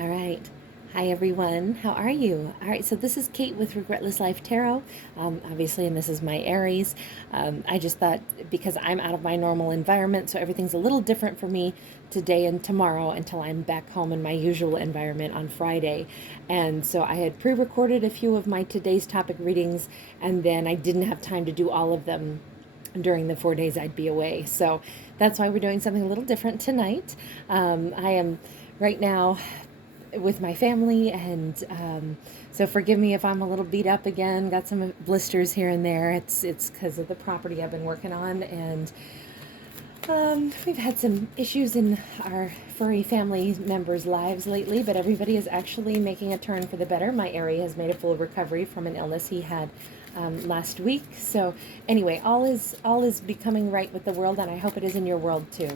All right. Hi, everyone. How are you? All right. So this is Kate with Regretless Life Tarot, obviously, and this is my Aries. I just thought because I'm out of my normal environment, so everything's a little different for me today and tomorrow until I'm back home in my usual environment on Friday. And so I had pre-recorded a few of my today's topic readings, and then I didn't have time to do all of them during the 4 days I'd be away. So that's why we're doing something a little different tonight. I am right now with my family, and so forgive me if I'm a little beat up again. Got some blisters here and there. It's because of the property I've been working on, and we've had some issues in our furry family members' lives lately, but everybody is actually making a turn for the better. My Aerie has made a full recovery from an illness he had last week. So anyway, all is becoming right with the world, and I hope it is in your world too.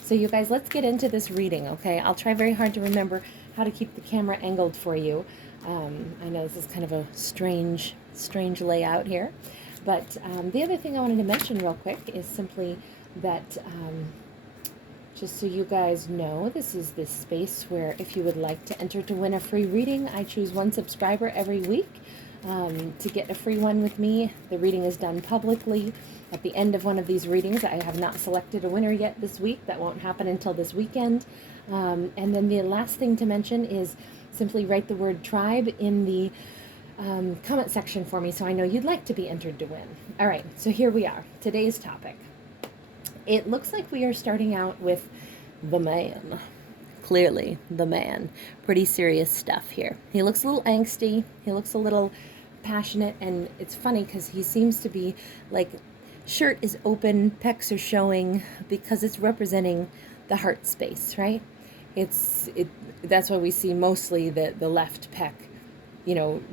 So you guys, let's get into this reading, okay? I'll try very hard to remember how to keep the camera angled for you. I know this is kind of a strange layout here, but the other thing I wanted to mention real quick is simply that just so you guys know, this is this space where if you would like to enter to win a free reading, I choose one subscriber every week to get a free one with me. The reading is done publicly. At the end of one of these readings, I have not selected a winner yet this week. That won't happen until this weekend. And then the last thing to mention is simply write the word tribe in the comment section for me so I know you'd like to be entered to win. All right, so here we are. Today's topic. It looks like we are starting out with the man. Clearly, the man. Pretty serious stuff here. He looks a little angsty. He looks a little passionate, and it's funny because he seems to be like, shirt is open, pecs are showing, because it's representing the heart space, right? That's why we see mostly the left pec,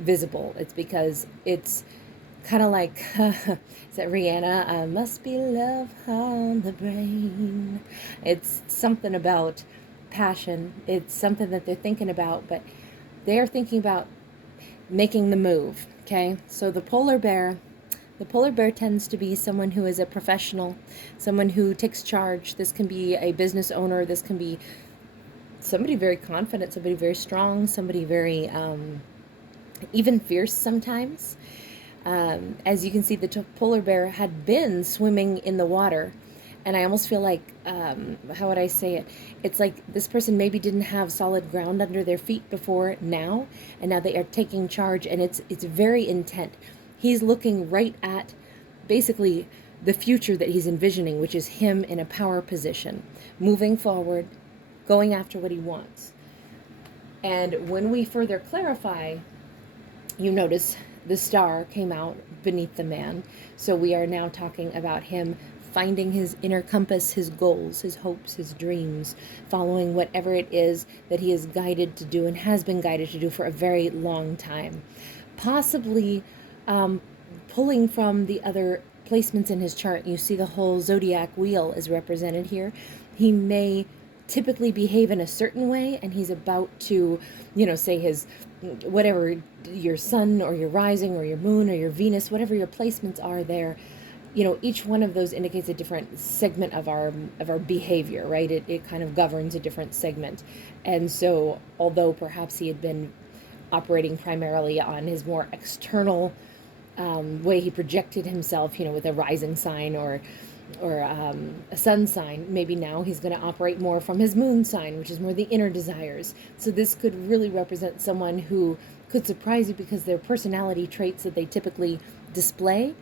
visible. It's because it's kind of like, is that Rihanna? I must be love on the brain. It's something about passion. It's something that they're thinking about, but they're thinking about making the move, okay? So the polar bear tends to be someone who is a professional, someone who takes charge. This can be a business owner. This can be somebody very confident, somebody very strong, somebody very even fierce sometimes. As you can see, the polar bear had been swimming in the water, and I almost feel like, how would I say it? It's like this person maybe didn't have solid ground under their feet before now, and now they are taking charge, and it's very intent. He's looking right at basically the future that he's envisioning, which is him in a power position, moving forward, going after what he wants. And when we further clarify, you notice the star came out beneath the man. So we are now talking about him finding his inner compass, his goals, his hopes, his dreams, following whatever it is that he is guided to do and has been guided to do for a very long time. Possibly pulling from the other placements in his chart. You see the whole zodiac wheel is represented here. He may typically behave in a certain way, and he's about to, say his, whatever, your sun or your rising or your moon or your Venus, whatever your placements are there, each one of those indicates a different segment of our behavior, right? It kind of governs a different segment. And so although perhaps he had been operating primarily on his more external way he projected himself, with a rising sign or a sun sign, maybe now he's going to operate more from his moon sign, which is more the inner desires. So this could really represent someone who could surprise you because their personality traits that they typically display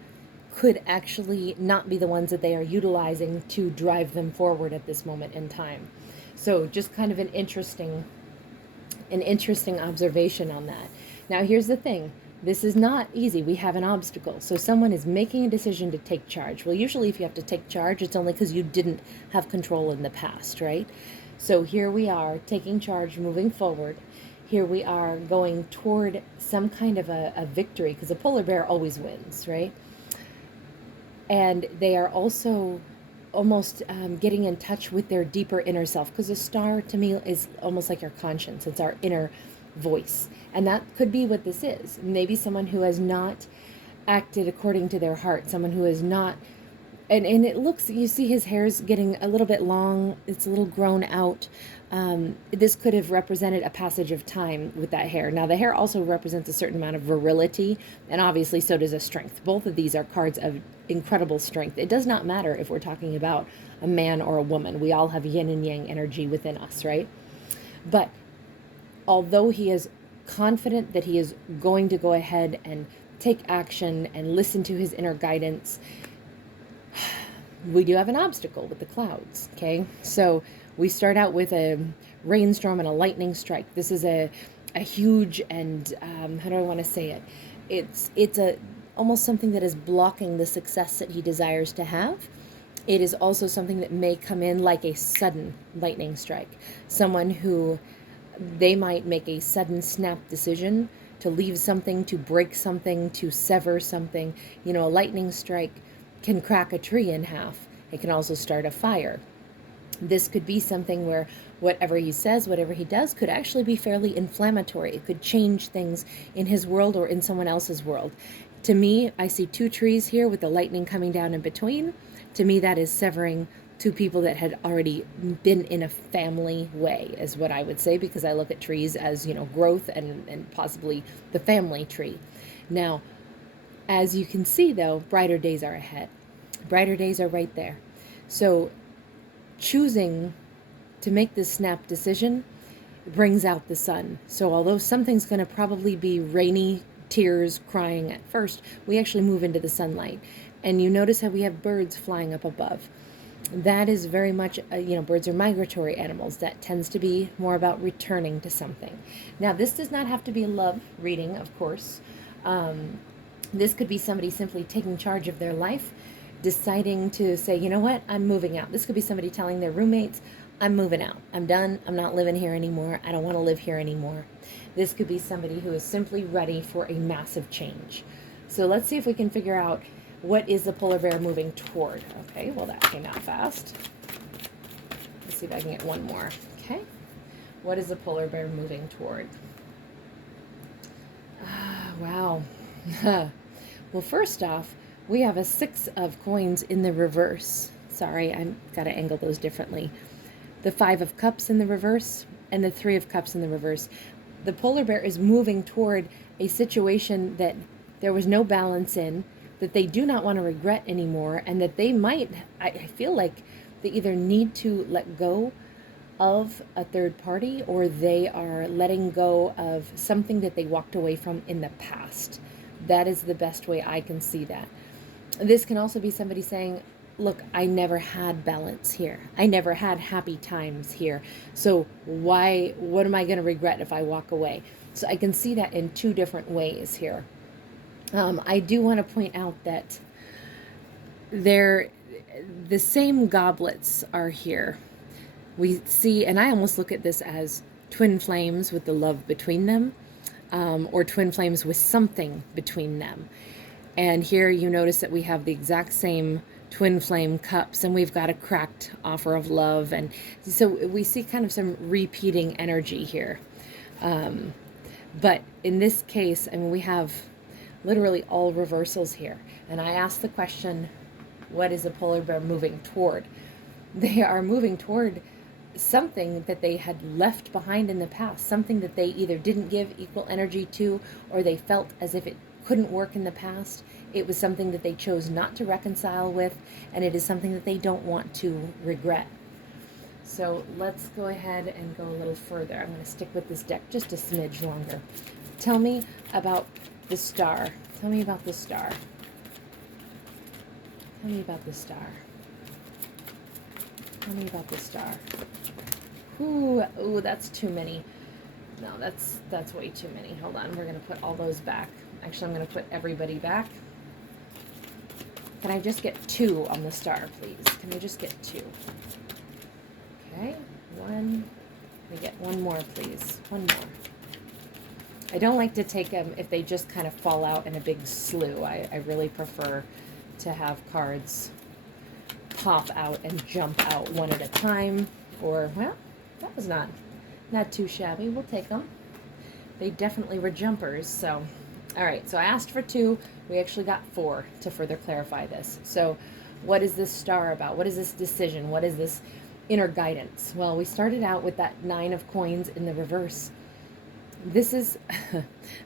could actually not be the ones that they are utilizing to drive them forward at this moment in time. So just kind of an interesting observation on that. Now here's the thing. This is not easy. We have an obstacle. So someone is making a decision to take charge. Well, usually if you have to take charge, it's only because you didn't have control in the past, right? So here we are taking charge, moving forward. Here we are going toward some kind of a victory, because a polar bear always wins, right? And they are also almost getting in touch with their deeper inner self, because a star to me is almost like our conscience. It's our inner voice. And that could be what this is. Maybe someone who has not acted according to their heart, someone who has not And it looks, you see his hair's getting a little bit long, it's a little grown out. This could have represented a passage of time with that hair. Now the hair also represents a certain amount of virility, and obviously so does a strength. Both of these are cards of incredible strength. It does not matter if we're talking about a man or a woman. We all have yin and yang energy within us, right? But although he is confident that he is going to go ahead and take action and listen to his inner guidance, we do have an obstacle with the clouds, okay? So we start out with a rainstorm and a lightning strike. This is a huge and, how do I want to say it? It's a almost something that is blocking the success that he desires to have. It is also something that may come in like a sudden lightning strike. Someone who, they might make a sudden snap decision to leave something, to break something, to sever something. You know, a lightning strike can crack a tree in half. It can also start a fire. This could be something where whatever he says, whatever he does, could actually be fairly inflammatory. It could change things in his world or in someone else's world. To me, I see two trees here with the lightning coming down in between. To me, that is severing two people that had already been in a family way, is what I would say, because I look at trees as, you know, growth and possibly the family tree. Now, as you can see, though, brighter days are ahead. Brighter days are right there. So choosing to make this snap decision brings out the sun. So although something's going to probably be rainy, tears, crying at first, we actually move into the sunlight. And you notice how we have birds flying up above. That is very much, you know, birds are migratory animals. That tends to be more about returning to something. Now, this does not have to be a love reading, of course. This could be somebody simply taking charge of their life, deciding to say, you know what, I'm moving out. This could be somebody telling their roommates, I'm moving out. I'm done. I'm not living here anymore. I don't want to live here anymore. This could be somebody who is simply ready for a massive change. So let's see if we can figure out what is the polar bear moving toward. Okay, well, that came out fast. Let's see if I can get one more. Okay, what is the polar bear moving toward? Wow. Well, first off, we have a 6 of coins in the reverse. Sorry, I've got to angle those differently. The 5 of cups in the reverse and the 3 of cups in the reverse. The polar bear is moving toward a situation that there was no balance in, that they do not want to regret anymore, and that they might, I feel like they either need to let go of a third party, or they are letting go of something that they walked away from in the past. That is the best way I can see that. This can also be somebody saying, look, I never had balance here. I never had happy times here. So what am I going to regret if I walk away? So I can see that in two different ways here. I do want to point out that the same goblets are here. We see, and I almost look at this as twin flames with the love between them, or twin flames with something between them. And here you notice that we have the exact same twin flame cups, and we've got a cracked offer of love. And so we see kind of some repeating energy here. But in this case, I mean, we have literally all reversals here. And I asked the question, what is a polar bear moving toward? They are moving toward something that they had left behind in the past, something that they either didn't give equal energy to, or they felt as if it couldn't work in the past. It was something that they chose not to reconcile with, and it is something that they don't want to regret. So let's go ahead and go a little further. I'm going to stick with this deck just a smidge longer. Tell me about the star. Tell me about the star. Tell me about the star. Tell me about the star. Ooh, that's too many. No, that's way too many. Hold on, we're going to put all those back. Actually, I'm going to put everybody back. Can I just get 2 on the star, please? Can I just get 2? Okay, 1. Can I get 1 more, please? 1 more. I don't like to take them if they just kind of fall out in a big slew. I really prefer to have cards pop out and jump out one at a time. Or, well, that was not too shabby. We'll take them. They definitely were jumpers, so... All right, so I asked for 2. We actually got 4 to further clarify this. So What is this star about? What is this decision? What is this inner guidance? Well, we started out with that 9 of coins in the reverse. This is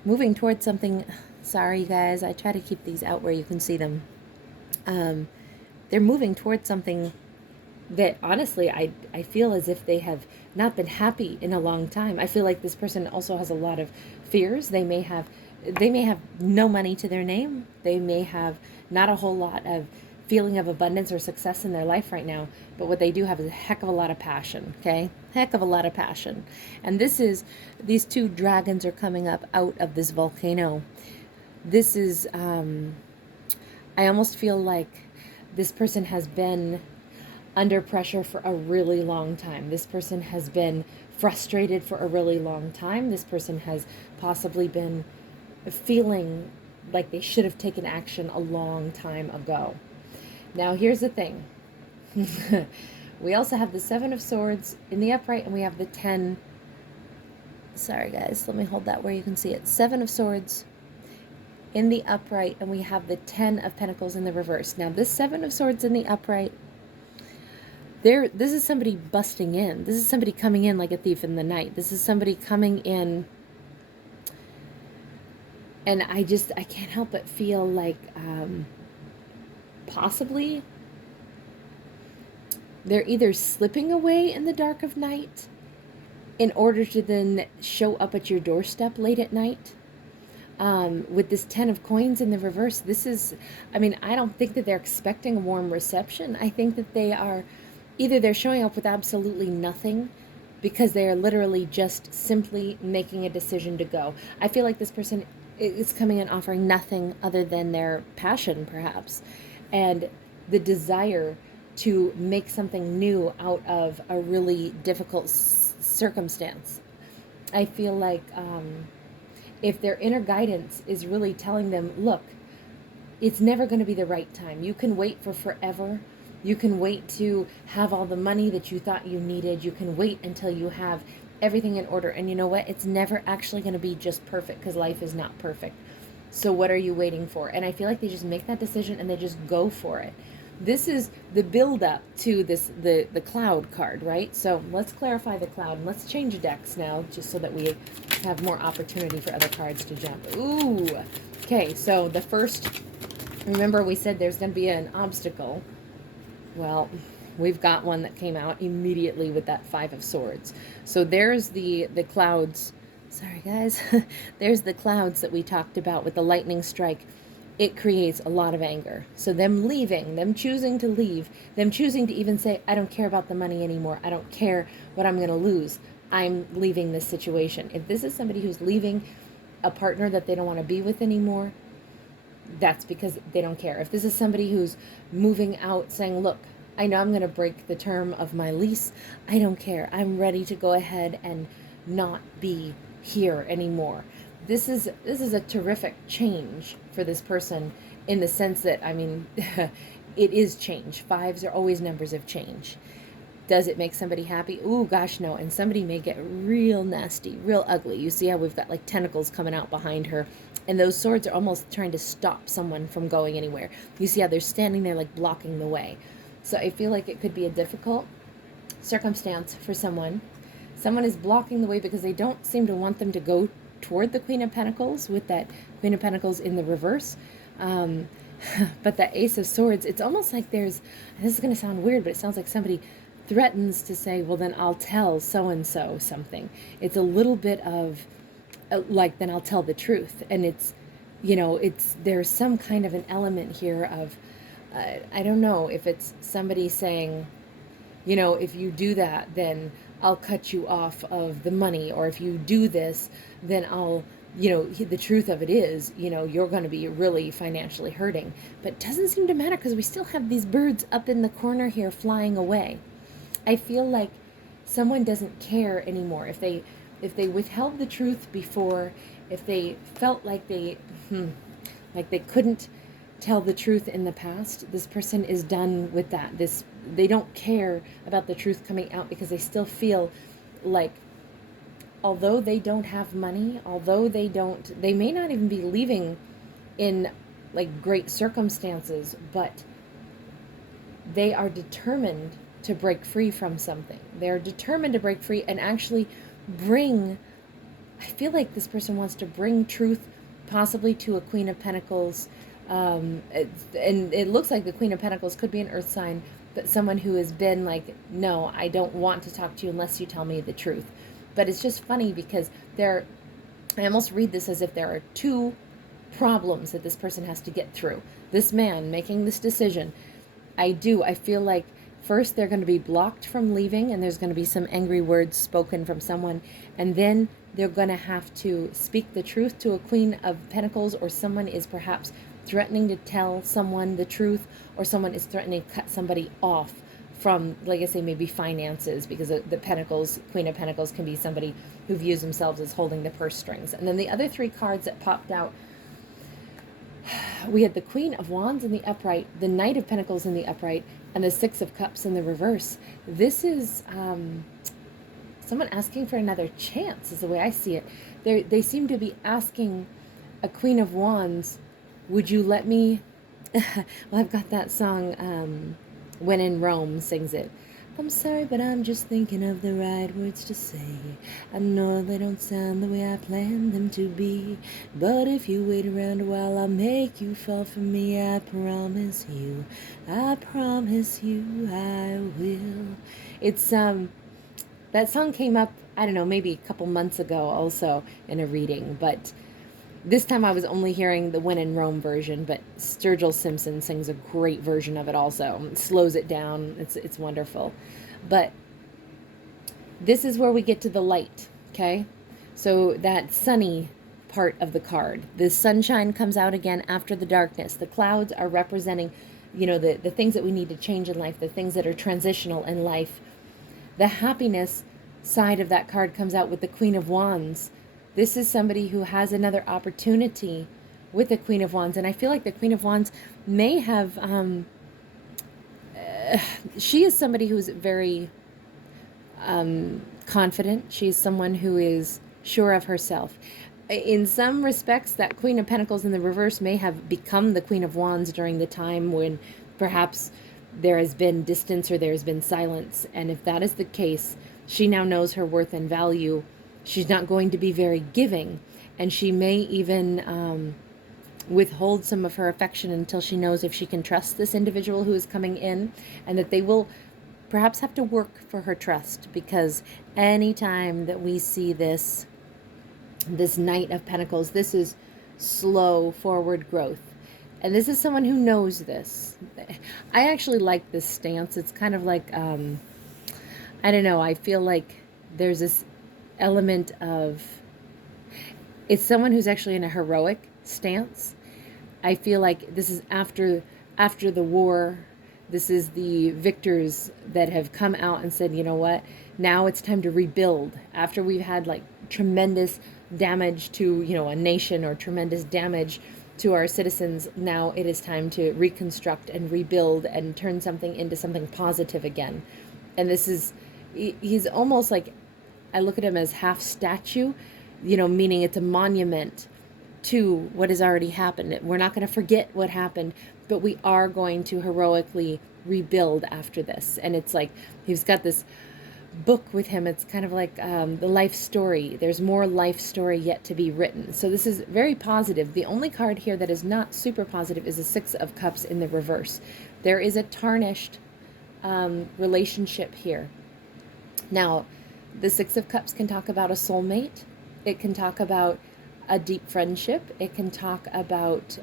moving towards something. Sorry, guys. I try to keep these out where you can see them. They're moving towards something that honestly I feel as if they have not been happy in a long time. I feel like this person also has a lot of fears. They may have no money to their name. They may have not a whole lot of feeling of abundance or success in their life right now, but what they do have is a heck of a lot of passion, okay? Heck of a lot of passion. And these 2 dragons are coming up out of this volcano. This is I almost feel like this person has been under pressure for a really long time. This person has been frustrated for a really long time. This person has possibly been feeling like they should have taken action a long time ago. Now, here's the thing. We also have the 7 of Swords in the upright, and we have the 10. Sorry, guys. Let me hold that where you can see it. 7 of Swords in the upright, and we have the 10 of Pentacles in the reverse. Now, this 7 of Swords in the upright, this is somebody busting in. This is somebody coming in like a thief in the night. This is somebody coming in, and I can't help but feel like possibly they're either slipping away in the dark of night in order to then show up at your doorstep late at night. With this 10 of coins in the reverse, this is, I don't think that they're expecting a warm reception. I think that they are, either they're showing up with absolutely nothing because they are literally just simply making a decision to go. I feel like this person is coming and offering nothing other than their passion, perhaps, and the desire to make something new out of a really difficult circumstance. I feel like if their inner guidance is really telling them, look, it's never going to be the right time. You can wait for forever. You can wait to have all the money that you thought you needed. You can wait until you have everything in order. And you know what? It's never actually going to be just perfect, because life is not perfect. So what are you waiting for? And I feel like they just make that decision and they just go for it. This is the build up to the cloud card, right? So let's clarify the cloud, and let's change decks now, just so that we have more opportunity for other cards to jump. Ooh. Okay, so the first, remember we said there's going to be an obstacle. Well, we've got one that came out immediately with that 5 of Swords. So there's the clouds. Sorry, guys. There's the clouds that we talked about with the lightning strike. It creates a lot of anger. So them leaving, them choosing to leave, them choosing to even say, I don't care about the money anymore. I don't care what I'm going to lose. I'm leaving this situation. If this is somebody who's leaving a partner that they don't want to be with anymore, that's because they don't care. If this is somebody who's moving out saying, look, I know I'm going to break the term of my lease. I don't care. I'm ready to go ahead and not be here anymore. This is a terrific change for this person, in the sense that, it is change. 5s are always numbers of change. Does it make somebody happy? Ooh, gosh, no. And somebody may get real nasty, real ugly. You see how we've got like tentacles coming out behind her, and those swords are almost trying to stop someone from going anywhere. You see how they're standing there like blocking the way. So I feel like it could be a difficult circumstance for someone. Someone is blocking the way because they don't seem to want them to go toward the Queen of Pentacles, with that Queen of Pentacles in the reverse. But that Ace of Swords, it's almost like there's, this is going to sound weird, but it sounds like somebody threatens to say, well, then I'll tell so-and-so something. It's a little bit of, like, then I'll tell the truth. And it's, there's some kind of an element here of, I don't know if it's somebody saying, if you do that, then I'll cut you off of the money, or if you do this, then I'll, the truth of it is, you're going to be really financially hurting. But it doesn't seem to matter, because we still have these birds up in the corner here flying away. I feel like someone doesn't care anymore. If they withheld the truth before, if they felt like they couldn't tell the truth in the past, this person is done with that. They don't care about the truth coming out, because they still feel like, although they don't have money, although they may not even be leaving in like great circumstances, but they are determined to break free from something. They're determined to break free and actually bring, I feel like this person wants to bring truth possibly to a Queen of Pentacles. And it looks like the Queen of Pentacles could be an earth sign, but someone who has been like, no, I don't want to talk to you unless you tell me the truth. But it's just funny because I almost read this as if there are two problems that this person has to get through. This man making this decision, I feel like first they're going to be blocked from leaving, and there's going to be some angry words spoken from someone, and then they're going to have to speak the truth to a Queen of Pentacles, or someone is perhaps threatening to tell someone the truth, or someone is threatening to cut somebody off from, like I say, maybe finances, because the Pentacles, Queen of Pentacles can be somebody who views themselves as holding the purse strings. And then the other three cards that popped out, we had the Queen of Wands in the upright, the Knight of Pentacles in the upright, and the Six of Cups in the reverse. This is someone asking for another chance, is the way I see it. They seem to be asking a Queen of Wands, would you let me... well, I've got that song, When in Rome sings it. I'm sorry, but I'm just thinking of the right words to say. I know they don't sound the way I planned them to be, but if you wait around a while, I'll make you fall for me. I promise you I will. It's that song came up, I don't know, maybe a couple months ago also in a reading, but this time I was only hearing the When in Rome version, but Sturgill Simpson sings a great version of it also. It slows it down. It's wonderful. But this is where we get to the light, okay? So that sunny part of the card. The sunshine comes out again after the darkness. The clouds are representing, you know, the things that we need to change in life, the things that are transitional in life. The happiness side of that card comes out with the Queen of Wands. This is somebody who has another opportunity with the Queen of Wands. And I feel like the Queen of Wands may have, she is somebody who's very confident. She's someone who is sure of herself. In some respects, that Queen of Pentacles in the reverse may have become the Queen of Wands during the time when perhaps there has been distance or there has been silence. And if that is the case, she now knows her worth and value. She's not going to be very giving, and she may even withhold some of her affection until she knows if she can trust this individual who is coming in, and that they will perhaps have to work for her trust, because anytime that we see this Knight of Pentacles, this is slow forward growth. And this is someone who knows this. I actually like this stance. It's kind of like, I don't know, I feel like there's this element of, it's someone who's actually in a heroic stance. I feel like this is after the war. This is the victors that have come out and said, you know what, now it's time to rebuild. After we've had like tremendous damage to, you know, a nation, or tremendous damage to our citizens, now it is time to reconstruct and rebuild and turn something into something positive again. And this is, he's almost like, I look at him as half statue, you know, meaning it's a monument to what has already happened. We're not going to forget what happened, but we are going to heroically rebuild after this. And it's like, he's got this book with him. It's kind of like the life story. There's more life story yet to be written. So this is very positive. The only card here that is not super positive is the Six of Cups in the reverse. There is a tarnished relationship here. Now, the Six of Cups can talk about a soulmate. It can talk about a deep friendship. It can talk about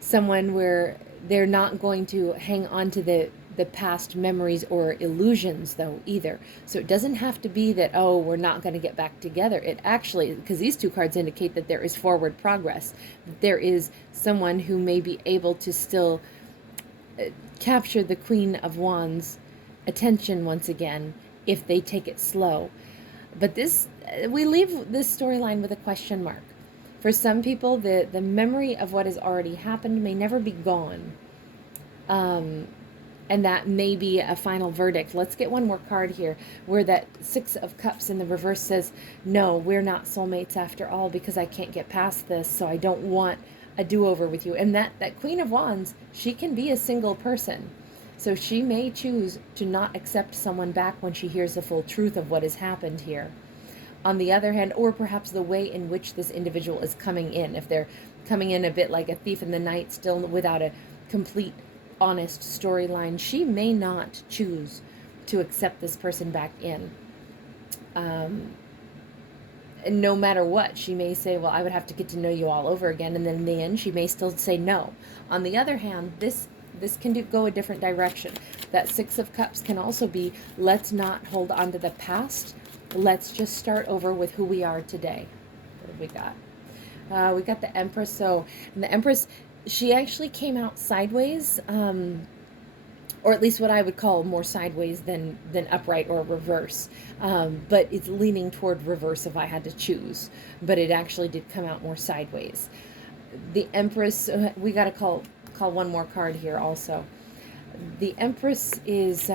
someone where they're not going to hang on to the past memories or illusions, though, either. So it doesn't have to be that, oh, we're not going to get back together. It actually, because these two cards indicate that there is forward progress. There is someone who may be able to still capture the Queen of Wands' attention once again, if they take it slow. But this, we leave this storyline with a question mark. For some people, the memory of what has already happened may never be gone. And that may be a final verdict. Let's get one more card here, where that Six of Cups in the reverse says, no, we're not soulmates after all, because I can't get past this, so I don't want a do-over with you. And that Queen of Wands, she can be a single person. So she may choose to not accept someone back when she hears the full truth of what has happened here. On the other hand, or perhaps the way in which this individual is coming in, if they're coming in a bit like a thief in the night, still without a complete, honest storyline, she may not choose to accept this person back in. And no matter what, she may say, well, I would have to get to know you all over again. And then in the end, she may still say no. On the other hand, this can go a different direction. That Six of Cups can also be, let's not hold on to the past. Let's just start over with who we are today. What have we got? We got the Empress. So, and the Empress, she actually came out sideways, or at least what I would call more sideways than upright or reverse. But it's leaning toward reverse if I had to choose. But it actually did come out more sideways. The Empress, we got to call one more card here also. The Empress is,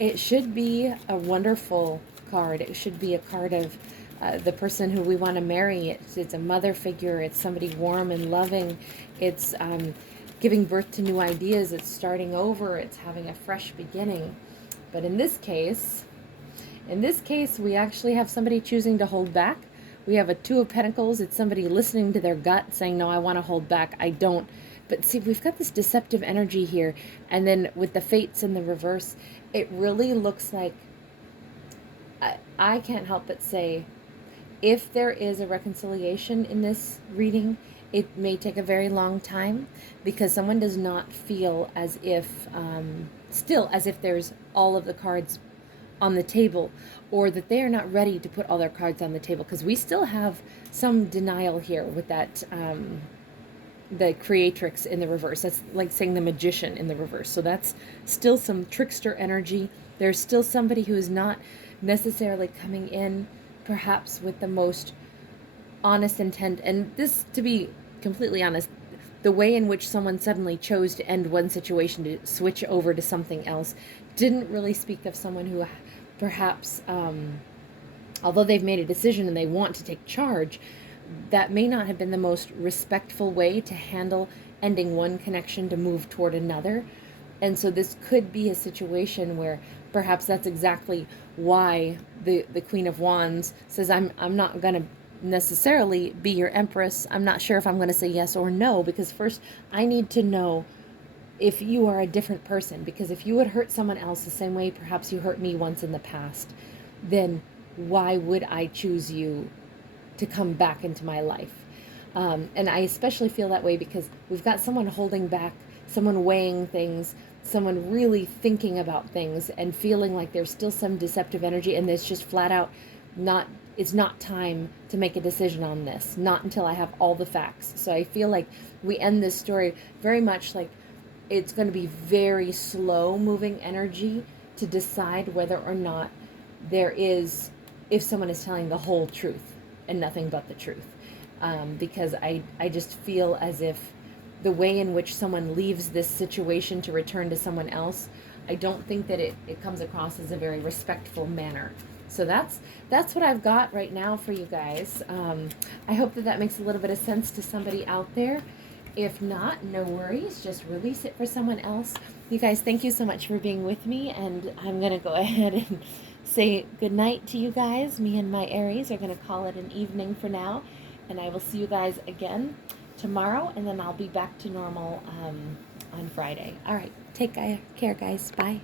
it should be a wonderful card. It should be a card of the person who we want to marry. It's a mother figure. It's somebody warm and loving. It's giving birth to new ideas. It's starting over. It's having a fresh beginning. But in this case, we actually have somebody choosing to hold back. We have a Two of Pentacles. It's somebody listening to their gut saying, no, I want to hold back. I don't. But see, we've got this deceptive energy here. And then with the Fates in the reverse, it really looks like, I can't help but say, if there is a reconciliation in this reading, it may take a very long time because someone does not feel as if, still as if there's all of the cards on the table, or that they are not ready to put all their cards on the table, because we still have some denial here with that, the Creatrix in the reverse. That's like saying the Magician in the reverse. So that's still some trickster energy. There's still somebody who is not necessarily coming in perhaps with the most honest intent. And this, to be completely honest, the way in which someone suddenly chose to end one situation to switch over to something else didn't really speak of someone who perhaps, although they've made a decision and they want to take charge, that may not have been the most respectful way to handle ending one connection to move toward another. And so this could be a situation where perhaps that's exactly why the Queen of Wands says, I'm not going to necessarily be your Empress. I'm not sure if I'm going to say yes or no, because first I need to know if you are a different person. Because if you would hurt someone else the same way perhaps you hurt me once in the past, then why would I choose you to come back into my life? And I especially feel that way because we've got someone holding back, someone weighing things, someone really thinking about things and feeling like there's still some deceptive energy, and there's just flat out it's not time to make a decision on this, not until I have all the facts. So I feel like we end this story very much like it's going to be very slow moving energy to decide whether or not there is, if someone is telling the whole truth and nothing but the truth. Because I just feel as if the way in which someone leaves this situation to return to someone else, I don't think that it comes across as a very respectful manner. So that's what I've got right now for you guys. I hope that makes a little bit of sense to somebody out there. If not, no worries. Just release it for someone else. You guys, thank you so much for being with me. And I'm going to go ahead and say good night to you guys. Me and my Aries are going to call it an evening for now. And I will see you guys again tomorrow. And then I'll be back to normal on Friday. All right. Take care, guys. Bye.